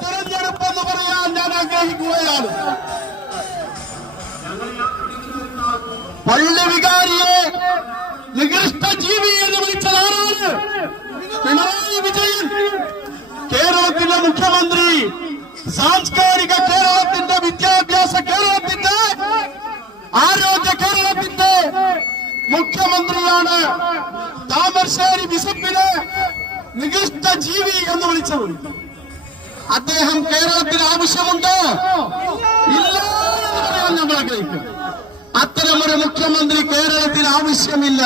തെരഞ്ഞെടുപ്പെന്ന് പറയാൻ ഞാൻ ആഗ്രഹിക്കുകയാണ്. പള്ളി വികാരിയെ നികൃഷ്ട ജീവി എന്ന് വിളിച്ചതാരാണ്? പിണറായി വിജയൻ, കേരളത്തിന്റെ മുഖ്യമന്ത്രി, സാംസ്കാരിക കേരളത്തിന്റെ, വിദ്യാഭ്യാസ കേരളത്തിന്റെ, ആരോഗ്യ കേരളത്തിന്റെ മുഖ്യമന്ത്രിയാണ്. താമരശ്ശേരി ബിഷപ്പിനെ നികൃഷ്ട ജീവി എന്ന് വിളിച്ചത്. അദ്ദേഹം കേരളത്തിന് ആവശ്യമുണ്ടോ? ഇല്ല എന്ന് പറയാൻ നമ്മൾ ആഗ്രഹിക്കും. അത്തരമൊരു മുഖ്യമന്ത്രി കേരളത്തിന് ആവശ്യമില്ല.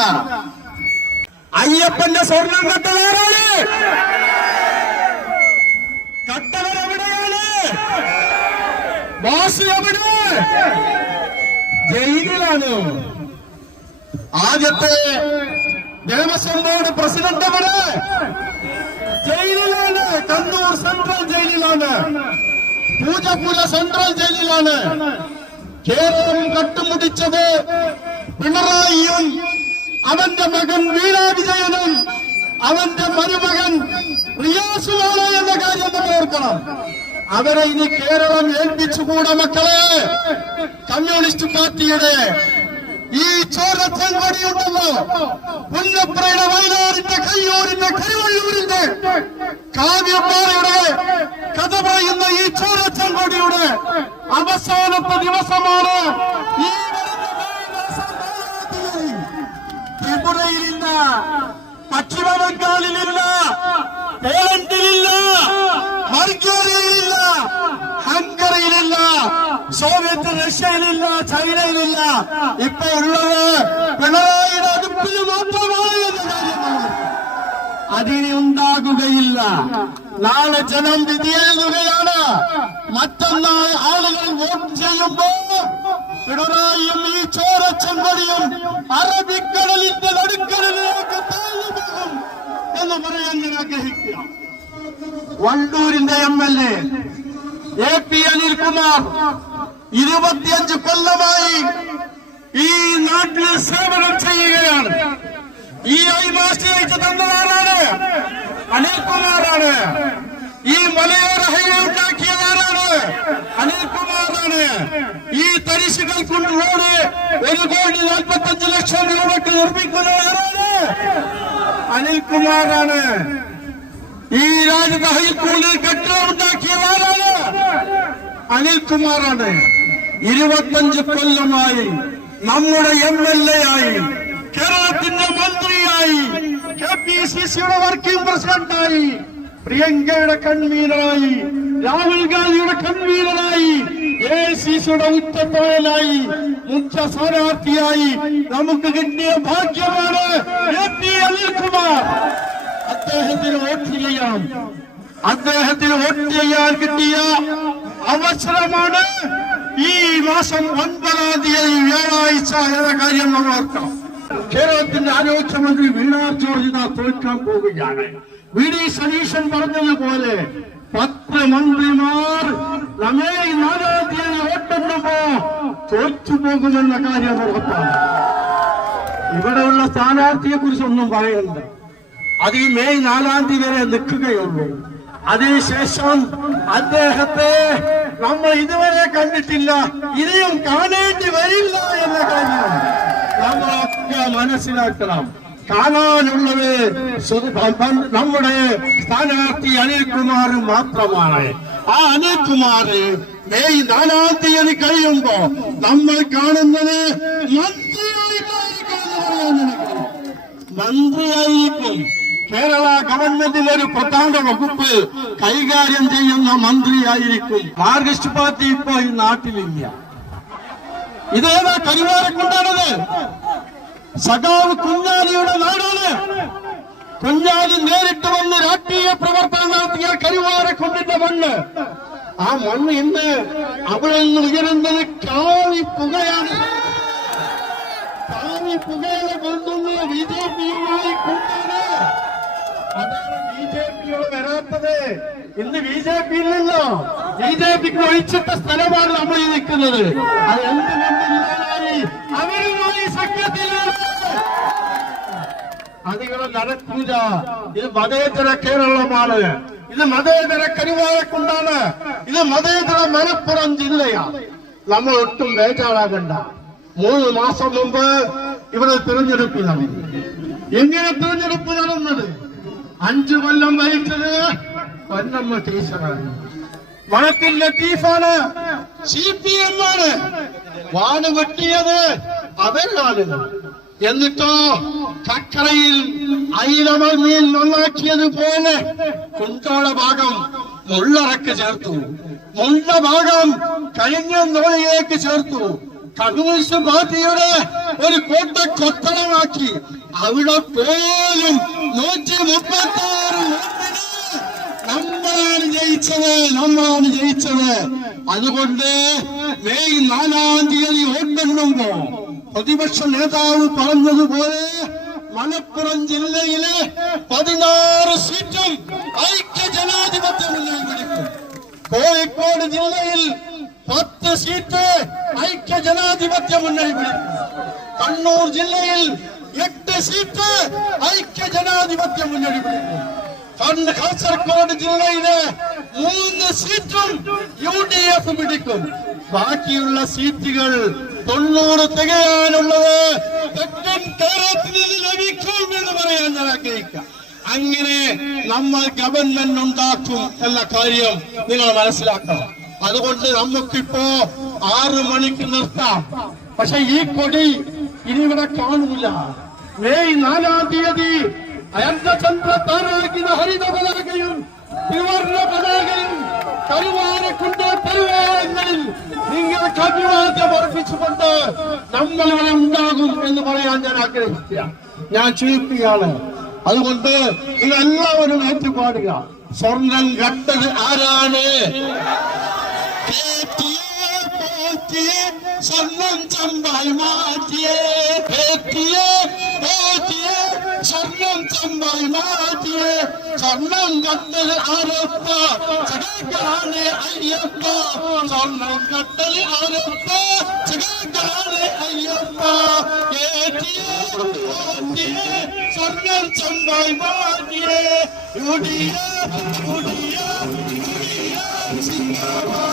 അയ്യപ്പന്റെ സ്വർണം കട്ടവരാണ്. കട്ടവരെവിടെയാണ്? ബോസ് എവിടെ? ജയിലിലാണ്. ആദ്യത്തെ ദേവസ്വം ബോർഡ് പ്രസിഡന്റ് എവിടെ? ജയിലിലാണ്. കണ്ണൂർ സെൻട്രൽ ജയിലിലാണ്. പൂജപ്പുര സെൻട്രൽ ജയിലിലാണ്. കേരളം കട്ടുമുടിച്ചത് പിണറായിയും അവന്റെ മകൻ വീണാ വിജയനും അവന്റെ മരുമകൻ റിയാസുമാണ് എന്ന കാര്യം നമ്മൾ ഓർക്കണം. അവരെ ഇനി കേരളം ഏൽപ്പിച്ചുകൂടെ മക്കളെ. കമ്മ്യൂണിസ്റ്റ് പാർട്ടിയുടെ ഈ ചോരച്ചെങ്കൊടിയുണ്ടല്ലോ, പുന്നപ്രയുടെ, വയനാടിന്റെ, കയ്യൂരിന്റെ, കരുവള്ളൂരിന്റെ, കാവ്യപ്പാറയുടെ കഥ പറയുന്ന ഈ ചോരച്ചെങ്കൊടിയുടെ അവസാനത്തെ ദിവസമാണ്. ഈ ത്രിപുരയിലില്ല, പശ്ചിമ ബംഗാളിലില്ല, പോളണ്ടിലില്ല, ബൾഗേറിയയിലില്ല, ഹംഗറിയിലില്ല, സോവിയറ്റ് റഷ്യയിലില്ല, ചൈനയിലില്ല. ഇപ്പൊ ഉള്ളത് പിണറായിയുടെ അടുപ്പിൽ മാത്രമാണ് എന്ന കാര്യം. അതിന് ഉണ്ടാകുകയില്ല. നാളെ ജനം വിധിയെഴുതുകയാണ്. മറ്റന്നാൾ ആളുകൾ വോട്ട് ചെയ്യുമ്പോ പിണറായിയും ഈ ചോരച്ചെമ്പടിയും അറബിക്കടലിന്റെ നടുക്കടലിലേക്ക് താഴ്ന്നു പോകും എന്ന് പറയാൻ ഞാൻ ആഗ്രഹിക്കുക. വണ്ടൂരിന്റെ MLA AP അനിൽകുമാർ 25 കൊല്ലമായി ഈ നാട്ടിൽ സേവനം ചെയ്യുകയാണ്. ഈ അഴിമാശയിച്ച് തന്നതാരാണ്? അനിൽകുമാറാണ്. ഈ മലയോര ഹൈവേ ഉണ്ടാക്കിയതാരാണ്? അനിൽകുമാറാണ്. ഈ തരിശുകൾ കൊണ്ട് റോഡ് 1,45,00,000 രൂപയ്ക്ക് നിർമ്മിക്കുന്നതാരാണ്? അനിൽകുമാറാണ്. ഈ രാജ്യത്ത് ഹൈസ്കൂളിൽ കെട്ടിടം ഉണ്ടാക്കിയതാരാണ്? അനിൽകുമാറാണ്. 25 കൊല്ലമായി നമ്മുടെ MLA ആയി, കേരളത്തിന്റെ മന്ത്രിയായി, KPCCയുടെ വർക്കിംഗ് പ്രസിഡന്റായി, പ്രിയങ്കയുടെ കൺവീനറായി, രാഹുൽ ഗാന്ധിയുടെ കൺവീനറായി, AICCയുടെ ഉച്ചത്തോഴനായി, മുഖ്യ സ്ഥാനാർത്ഥിയായി നമുക്ക് കിട്ടിയ ഭാഗ്യമാണ് AP അനിൽകുമാർ. അദ്ദേഹത്തിന് വോട്ട് ചെയ്യാം. അദ്ദേഹത്തിന് വോട്ട് ചെയ്യാൻ കിട്ടിയ അവസരമാണ് ഈ മാസം 9-ാം തീയതി വ്യാഴാഴ്ച എന്ന കാര്യം നമ്മൾ ഓർക്കണം. കേരളത്തിന്റെ ആരോഗ്യമന്ത്രി വീണ ജോർജ് തോൽക്കാൻ പോവുകയാണ്. VD സതീശൻ പറഞ്ഞതുപോലെ 10 മന്ത്രിമാർ മെയ് 4-ാം തീയതി വോട്ടെണ്ണുമ്പോ തോറ്റുപോകുമെന്ന കാര്യം ഉറപ്പാണ്. ഇവിടെയുള്ള സ്ഥാനാർത്ഥിയെ കുറിച്ചൊന്നും പറയണ്ട. അത് ഈ മെയ് 4-ാം തീയതി വരെ നിൽക്കുകയുള്ളൂ. അതിനുശേഷം അദ്ദേഹത്തെ നമ്മൾ ഇതുവരെ കണ്ടിട്ടില്ല, ഇനിയും കാണേണ്ടി വരില്ല എന്ന കാര്യം നമ്മളൊക്കെ മനസ്സിലാക്കണം. കാണാനുള്ളത് നമ്മുടെ സ്ഥാനാർത്ഥി അനിൽകുമാർ മാത്രമാണ്. ആ അനിൽകുമാർ മെയ് 4-ാം തീയതി കഴിയുമ്പോ നമ്മൾ കാണുന്നത് മന്ത്രിയായിരിക്കും. കേരള ഗവൺമെന്റിൽ ഒരു പ്രധാന വകുപ്പ് കൈകാര്യം ചെയ്യുന്ന മന്ത്രിയായിരിക്കും. മാർക്സിസ്റ്റ് പാർട്ടി ഇപ്പോ ഈ നാട്ടിലില്ല. ഇതേതാ കരുവാരക്കുണ്ടാണത്? സഖാവ് കുഞ്ഞാലിയുടെ നാടാണ്. കുഞ്ഞാലി നേരിട്ട് വന്ന് രാഷ്ട്രീയ പ്രവർത്തനം നടത്തിയ കരുവാരക്കുണ്ടിന്റെ മണ്ണ്. ആ മണ്ണ് ഇന്ന് അവിടെ നിന്ന് ഉയരുന്നത് കാവി പുകയാണ്. കാവി പുകയുടെ ബന്ധുന്ന് BJPയുമായി കൊണ്ടാണ്. അതാണ് BJPയോട് വരാത്തത്. ഇന്ന് BJPയിൽ നിന്നോ BJPക്ക് ഒഴിച്ചിട്ട സ്ഥലമാണ് നമ്മൾ ഈ നിൽക്കുന്നത്. അത് എന്തുകൊണ്ടില്ലാതായി? അവരുമായി സഖ്യത്തിലാണ്. അതികളെ നടക്കൂല. ഇത് മതേതര കേരളമാണ്. ഇത് മതേതര കരുവാരക്കുണ്ടാണ്. ഇത് മതേതര മലപ്പുറം ജില്ലയാണ്. നമ്മൾ ഒട്ടും ബേജാറാകണ്ട. 3 മാസം മുമ്പ് ഇവിടെ തിരഞ്ഞെടുപ്പ് നടന്നു. എങ്ങനെ തിരഞ്ഞെടുപ്പ് നടന്നത്? 5 കൊല്ലം ഭരിച്ചത് പൊന്നമ്മ ടീച്ചറാണ്. വനത്തിൽ ലത്തീഫാണ്. CPM ആണ്. വാണ് വെട്ടിയത് അവരാണ്. എന്നിട്ടോ ചക്കരയിൽ അയിലമീൻ നന്നാക്കിയതുപോലെ കുണ്ടോള ഭാഗം മുള്ളറക്ക് ചേർത്തു. മുള്ള ഭാഗം കഴിഞ്ഞ നോളിലേക്ക് ചേർത്തു. കമ്മ്യൂണിസ്റ്റ് പാർട്ടിയുടെ ഒരു കോട്ട കൊത്തളമാക്കി. അവിടെ പോലും 136 നമ്മളാണ് ജയിച്ചത്. അതുകൊണ്ട് മെയ് 4-ാം തീയതി വോട്ടെണ്ണുമ്പോ പ്രതിപക്ഷ നേതാവ് പറഞ്ഞതുപോലെ മലപ്പുറം ജില്ലയിലെ 16 സീറ്റും ഐക്യ ജനാധിപത്യ മുന്നണി പിടിക്കും. കോഴിക്കോട് ജില്ലയിൽ 10 സീറ്റ് ഐക്യ ജനാധിപത്യ മുന്നണി പിടിക്കും. കണ്ണൂർ ജില്ലയിൽ 8 സീറ്റ് ഐക്യ ജനാധിപത്യ മുന്നണി പിടിക്കും. കാസർഗോഡ് ജില്ലയിലെ 3 സീറ്റും UDF പിടിക്കും. ബാക്കിയുള്ള സീറ്റുകൾ 90 തികയാനുള്ളത് തെക്കൻ കേരളത്തിൽ നിന്ന് ലഭിക്കും എന്ന് പറയാൻ ഞാൻ ആഗ്രഹിക്കാം. അങ്ങനെ നമ്മൾ ഗവൺമെന്റ് ഉണ്ടാക്കും എന്ന കാര്യം നിങ്ങൾ മനസ്സിലാക്കണം. അതുകൊണ്ട് നമുക്കിപ്പോ 6 മണിക്ക് നിർത്താം. പക്ഷെ ഈ കൊടി ഇനി ഇവിടെ കാണൂല. മെയ് 4-ാം തീയതി അയർച്ചന്ദ്ര താറാക്കിയ ഹരിത പതാകയും ത്രിവർണ്ണ പതാകയും കരുവാരക്കുണ്ട് പരിവാരങ്ങളിൽ നിങ്ങൾക്ക് അഭിവാദ്യം അർപ്പിച്ചുകൊണ്ട് നമ്മളിവിടെ ഉണ്ടാകും എന്ന് പറയാൻ ഞാൻ ആഗ്രഹിക്കുക. ഞാൻ ചുരുക്കുകയാണ്. അതുകൊണ്ട് ഇതെല്ലാവരും ഏറ്റുപാടുക. സ്വർണം കട്ടത് ആരാണ്? സ്വർണം ചമ്പായി മാറ്റിയേ, സ്വർണം ചമ്പായി മാറ്റിയേ. സ്വർണം കട്ടൽ ആരപ്പ? ചടകാണ് അയ്യപ്പ. സ്വർണം കട്ടൽ ആരപ്പ? ചടകാണ് അയ്യപ്പ. സ്വർണം ചമ്പായി മാറ്റിയേ. സിന്ദാബാദ്.